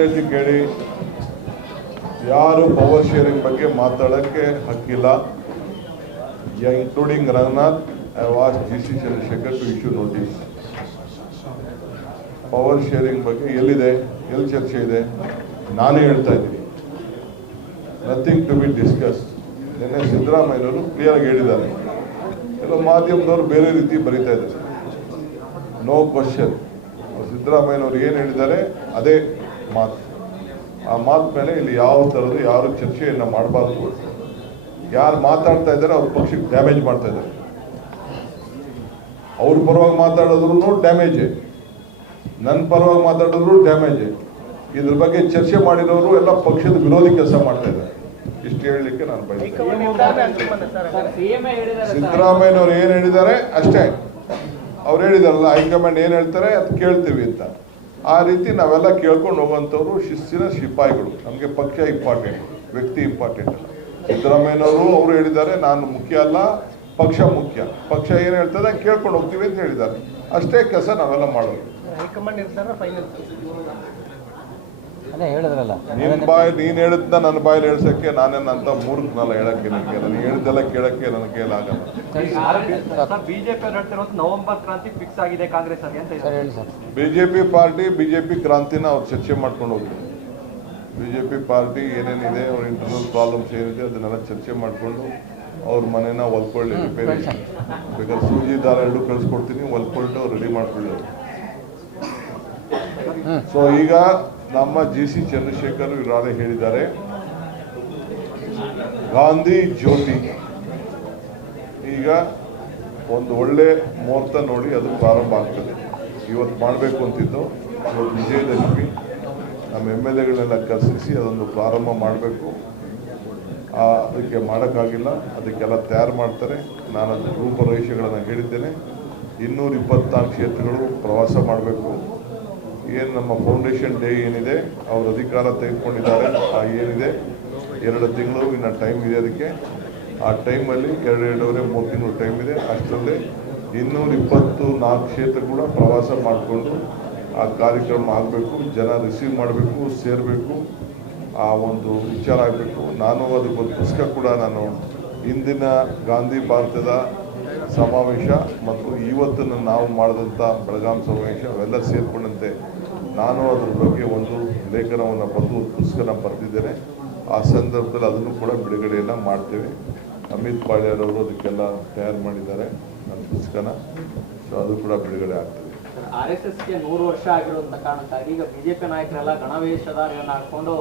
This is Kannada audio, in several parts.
ಹೇಳ್ತೀನಿ ಕೇಳಿ? ಯಾರು ಪವರ್ ಶೇರಿಂಗ್ ಬಗ್ಗೆ ಮಾತಾಡೋಕ್ಕೆ ಹಕ್ಕಿಲ್ಲ. Including Ranganath I was G C Chandrashekhar to issue notice power sharing ಬಗ್ಗೆ ಎಲ್ಲಿದೆ? ಎಲ್ಲಿ ಚರ್ಚೆ ಇದೆ? ನಾನೇ ಹೇಳ್ತಾ ಇದ್ದೀನಿ. ನಥಿಂಗ್ ಟು ಬಿ ಡಿಸ್ಕಸ್ ನಿನ್ನೆ ಸಿದ್ದರಾಮಯ್ಯನವರು ಕ್ಲಿಯರ್ ಆಗಿ ಹೇಳಿದ್ದಾರೆ. ಕೆಲವು ಮಾಧ್ಯಮದವರು ಬೇರೆ ರೀತಿ ಬರೀತಾ ಇದ್ದಾರೆ. ನೋ ಕ್ವಶನ್ ಸಿದ್ಧರಾಮಯ್ಯನವರು ಏನು ಹೇಳಿದ್ದಾರೆ? ಅದೇ ಮಾತು. ಆ ಮಾತು ಮೇಲೆ ಇಲ್ಲಿ ಯಾವ ಥರದ್ದು ಯಾರು ಚರ್ಚೆಯನ್ನು ಮಾಡಬಾರ್ದು ಯಾರು ಮಾತಾಡ್ತಾ ಇದ್ದಾರೆ ಅವ್ರ ಪಕ್ಷಕ್ಕೆ ಡ್ಯಾಮೇಜ್ ಮಾಡ್ತಾ ಇದ್ದಾರೆ. ಅವ್ರ ಪರವಾಗಿ ಮಾತಾಡಿದ್ರು ಡ್ಯಾಮೇಜೇ ನನ್ನ ಪರವಾಗಿ ಮಾತಾಡಿದ್ರು ಡ್ಯಾಮೇಜೇ ಇದ್ರ ಬಗ್ಗೆ ಚರ್ಚೆ ಮಾಡಿರೋರು ಎಲ್ಲ ಪಕ್ಷದ ವಿರೋಧಿ ಕೆಲಸ ಮಾಡ್ತಾ ಇದ್ದಾರೆ. ಇಷ್ಟು ಹೇಳಲಿಕ್ಕೆ ನಾನು ಬಯಸ್ತೇನೆ. ಸಿದ್ದರಾಮಯ್ಯನವ್ರು ಏನು ಹೇಳಿದ್ದಾರೆ? ಅಷ್ಟೇ. ಅವ್ರು ಹೇಳಿದಾರಲ್ಲ ಹೈಕಮಾಂಡ್ ಏನು ಹೇಳ್ತಾರೆ ಅದು ಕೇಳ್ತೀವಿ ಅಂತ. ಆ ರೀತಿ ನಾವೆಲ್ಲ ಕೇಳ್ಕೊಂಡು ಹೋಗುವಂಥವ್ರು ಶಿಸ್ತಿನ ಶಿಪಾಯಿಗಳು ನಮಗೆ ಪಕ್ಷ ಇಂಪಾರ್ಟೆಂಟ್ ವ್ಯಕ್ತಿ ಇಂಪಾರ್ಟೆಂಟ್ ಸಿದ್ದರಾಮಯ್ಯನವರು ಅವರು ಹೇಳಿದ್ದಾರೆ, ನಾನು ಮುಖ್ಯ ಅಲ್ಲ, ಪಕ್ಷ ಮುಖ್ಯ. ಪಕ್ಷ ಏನು ಹೇಳ್ತದೆ ಕೇಳ್ಕೊಂಡು ಹೋಗ್ತೀವಿ ಅಂತ ಹೇಳಿದ್ದಾರೆ. ಅಷ್ಟೇ ಕೆಲಸ ನಾವೆಲ್ಲ ಮಾಡೋದು. ಹೈಕಮಾಂಡ್ ನಿರ್ಧಾರ ಫೈನಲ್ ಅದೇ ಹೇಳಿದ್ರಲ್ಲ. ನಿನ್ ಬಾಯಿ ನೀನ್ ಹೇಳಿದ್ನ ನನ್ನ ಬಾಯಲ್ಲಿ ಹೇಳ್ಸಕ್ಕೆ ಅಂತ ಮೂರ್ಖನಲ್ಲ ಹೇಳಕ್ಕೆ ನನಗೆ ನಾನು ಹೇಳಿದ್ದೆಲ್ಲ ಕೇಳಕ್ಕೆ ನನ್ನ ಕೈಲಾಗಲ್ಲ ಸರ್ ಬಿಜೆಪಿ ಅವ್ರು ಹೇಳ್ತಿರೋದು ನವೆಂಬರ್ ಕ್ರಾಂತಿ ಫಿಕ್ಸ್ ಆಗಿದೆ ಕಾಂಗ್ರೆಸ್ ಅಲ್ಲಿ ಅಂತ ಸರ್ ಇದೆ ಹೇಳಿ ಸರ್. ಬಿಜೆಪಿ ಪಾರ್ಟಿ ಬಿಜೆಪಿ ಕ್ರಾಂತಿನ ಅವ್ರು ಚರ್ಚೆ ಮಾಡ್ಕೊಂಡು ಹೋಗ್ತಾರೆ ಬಿಜೆಪಿ ಪಾರ್ಟಿ ಏನೇನಿದೆ ಅವ್ರ ಇಂಟರ್ನಲ್ ಪ್ರಾಬ್ಲಮ್ಸ್ ಏನಿದೆ ಅದನ್ನೆಲ್ಲ ಚರ್ಚೆ ಮಾಡಿಕೊಂಡು ಅವ್ರ ಮನೇನ ಹೊಲ್ಕೊಳ್ಳಿ ರಿಪೇರಿ ಬೇಕಾದ್ರೆ ಸೂಜಿ ದಾರ ಎರಡು ಕಳಿಸ್ಕೊಡ್ತೀನಿ ಹೊಲ್ಕೊಂಡು ರೆಡಿ ಮಾಡ್ಕೊಳ್ಳಿ ಅವ್ರು. ಸೊ ಈಗ ನಮ್ಮ ಜಿ ಸಿ ಚಂದ್ರಶೇಖರ್ ಇವ್ರಾಳೆ ಹೇಳಿದ್ದಾರೆ. ಗಾಂಧಿ ಜ್ಯೋತಿ. ಈಗ ಒಂದು ಒಳ್ಳೆ ಮುಹೂರ್ತ ನೋಡಿ ಅದು ಪ್ರಾರಂಭ ಆಗ್ತದೆ. ಇವತ್ತು ಮಾಡಬೇಕು ಅಂತಿದ್ದು, ಇವತ್ತು ವಿಜಯದಶಮಿ. ನಮ್ಮ ಎಂ ಎಲ್ ಎಗಳನ್ನೆಲ್ಲ ಕರೆಸಿಸಿ ಅದೊಂದು ಪ್ರಾರಂಭ ಮಾಡಬೇಕು. ಅದಕ್ಕೆ ಮಾಡೋಕ್ಕಾಗಿಲ್ಲ. ಅದಕ್ಕೆಲ್ಲ ತಯಾರು ಮಾಡ್ತಾರೆ. ನಾನು ರೂಪರೇಷೆಗಳನ್ನು ಹೇಳಿದ್ದೇನೆ. ಇನ್ನೂರ ಇಪ್ಪತ್ನಾಲ್ಕು ಕ್ಷೇತ್ರಗಳು ಪ್ರವಾಸ ಮಾಡಬೇಕು. ಏನು ನಮ್ಮ ಫೌಂಡೇಶನ್ ಡೇ ಏನಿದೆ, ಅವರು ಅಧಿಕಾರ ತೆಗೆದುಕೊಂಡಿದ್ದಾರೆ, ಆ ಏನಿದೆ, ಎರಡು ತಿಂಗಳು ಇನ್ನು ಟೈಮ್ ಇದೆ ಅದಕ್ಕೆ. ಆ ಟೈಮಲ್ಲಿ ಎರಡು ಎರಡೂವರೆ, ಮೂರು ತಿಂಗಳು ಟೈಮ್ ಇದೆ, ಅಷ್ಟರಲ್ಲಿ ಇನ್ನೂರ ಇಪ್ಪತ್ತು ನಾಲ್ಕು ಕ್ಷೇತ್ರ ಕೂಡ ಪ್ರವಾಸ ಮಾಡಿಕೊಂಡು ಆ ಕಾರ್ಯಕ್ರಮ ಆಗಬೇಕು, ಜನ ರಿಸೀವ್ ಮಾಡಬೇಕು, ಸೇರಬೇಕು, ಆ ಒಂದು ವಿಚಾರ ಆಗಬೇಕು. ನಾನು ಅದಕ್ಕೊಂದು ಪುಸ್ತಕ ಕೂಡ ನಾನು ಇಂದಿನ ಗಾಂಧಿ ಭಾರತದ ಸಮಾವೇಶ ಮತ್ತು ಇವತ್ತನ್ನು ನಾವು ಮಾಡಿದಂಥ ಬೆಳಗಾಂ ಸಮಾವೇಶ ಅವೆಲ್ಲ ಸೇರಿಕೊಂಡಂತೆ ನಾನು ಅದರ ಬಗ್ಗೆ ಒಂದು ಲೇಖನವನ್ನು ಬರೆದು ಪುಸ್ತಕನ ಬರೆದಿದ್ದೇನೆ. ಆ ಸಂದರ್ಭದಲ್ಲಿ ಅದನ್ನು ಕೂಡ ಬಿಡುಗಡೆಯನ್ನು ಮಾಡ್ತೇವೆ. ಅಮಿತ್ ಪಾಳ್ಯರವರು ಅದಕ್ಕೆಲ್ಲ ತಯಾರು ಮಾಡಿದ್ದಾರೆ ನನ್ನ ಪುಸ್ತಕನ. ಸೊ ಅದು ಕೂಡ ಬಿಡುಗಡೆ ಆಗ್ತದೆ. ಆರ್ ಎಸ್ ಎಸ್ಗೆ ನೂರು ವರ್ಷ ಆಗಿರುವಂತ ಕಾರಣಕ್ಕಾಗಿ ಈಗ ಬಿಜೆಪಿ ನಾಯಕರೆಲ್ಲ ಗಣವೇಶಧಾರಿಯನ್ನ ಹಾಕೊಂಡು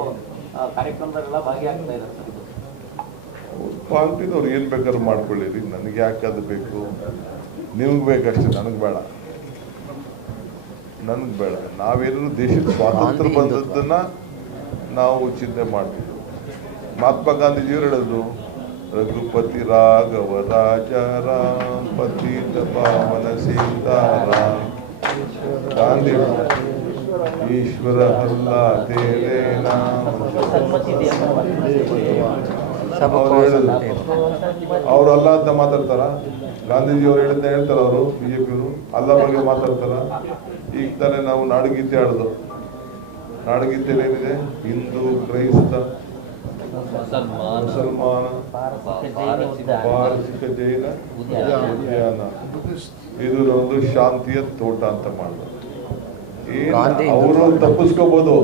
ಕಾರ್ಯಕ್ರಮದಲ್ಲೆಲ್ಲ ಭಾಗಿಯಾಗ್ತಾ ಇದ್ದಾರೆ ಇದು. ಪಾರ್ಟಿದವ್ರು ಏನು ಬೇಕಾದ್ರೂ ಮಾಡ್ಕೊಳ್ಳಿರಿ. ನನಗೆ ಯಾಕೆ ಅದು ಬೇಕು? ನಿಮ್ಗೆ ಬೇಕಷ್ಟೇ ನನಗೆ ಬೇಡ. ನನಗೆ ಬೇಡ. ನಾವೇನಾದ್ರು ದೇಶದ ಸ್ವಾತಂತ್ರ್ಯ ಬಂದದ್ದನ್ನ ನಾವು ಚಿಂತೆ ಮಾಡ್ತೀವಿ. ಮಹಾತ್ಮ ಗಾಂಧೀಜಿಯವರು ಹೇಳೋದು ರಘುಪತಿ ರಾಘವ ರಾಜ ರಾಮ್ ಪತಿ ಪಾವನ ಸೀತಾರಾಮ್ ಗಾಂಧಿ ಈಶ್ವರ ಹಲ್ಲ ತೇರೇ ನಾಮ ಅವ್ರು ಅಲ್ಲ ಅಂತ ಮಾತಾಡ್ತಾರ? ಗಾಂಧೀಜಿ ಅವ್ರು ಹೇಳಿದ್ನ ಹೇಳ್ತಾರ ಅವರು ಬಿಜೆಪಿಯವರು. ಅಲ್ಲ ಬಗ್ಗೆ ಮಾತಾಡ್ತಾರ? ಈಗ ತಾನೇ ನಾವು ನಾಡಗೀತೆ ಆಡೋದು ನಾಡಗೀತೆ ಏನಿದೆ? ಹಿಂದೂ ಕ್ರೈಸ್ತ ಮುಸಲ್ಮಾನ ಪಾರಸಿಕ ಜೈನ ಉದ್ಯಾನ. ಇದು ಒಂದು ಶಾಂತಿಯ ತೋಟ ಅಂತ ಮಾಡ್ತಾರೆ ಅವರು ತಪ್ಪಿಸ್ಕೋಬಹುದು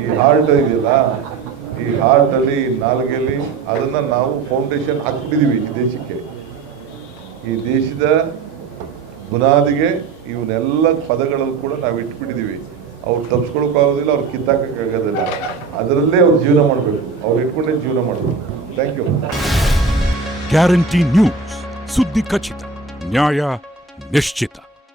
ಈ ಹಾರ್ಟ್ ಇದೆಯಲ್ಲ? ಈ ಹಾರ್ಟ್ ಅಲ್ಲಿ ಈ ನಾಲ್ಗೆಯಲ್ಲಿ ಅದನ್ನ ನಾವು ಫೌಂಡೇಶನ್ ಹಾಕ್ಬಿಟ್ಟಿದೀವಿ ಈ ದೇಶಕ್ಕೆ. ಈ ದೇಶದ ಬುನಾದಿಗೆ ಇವನ್ನೆಲ್ಲ ಪದಗಳಲ್ಲಿ ಕೂಡ ನಾವು ಇಟ್ಬಿಟ್ಟಿದ್ದೀವಿ ಅವ್ರು ತಪ್ಪಿಸ್ಕೊಳಕ್ಕಾಗೋದಿಲ್ಲ ಅವ್ರು ಕಿತ್ತಾಕೋಕ್ಕಾಗೋದಿಲ್ಲ ಅದರಲ್ಲೇ ಅವ್ರು ಜೀವನ ಮಾಡಬೇಕು. ಅವ್ರು ಇಟ್ಕೊಂಡೇ ಜೀವನ ಮಾಡಬೇಕು. ಥ್ಯಾಂಕ್ ಯು ಗ್ಯಾರಂಟಿ ನ್ಯೂಸ್ ಸುದ್ದಿ ಖಚಿತ ನ್ಯಾಯ ನಿಶ್ಚಿತ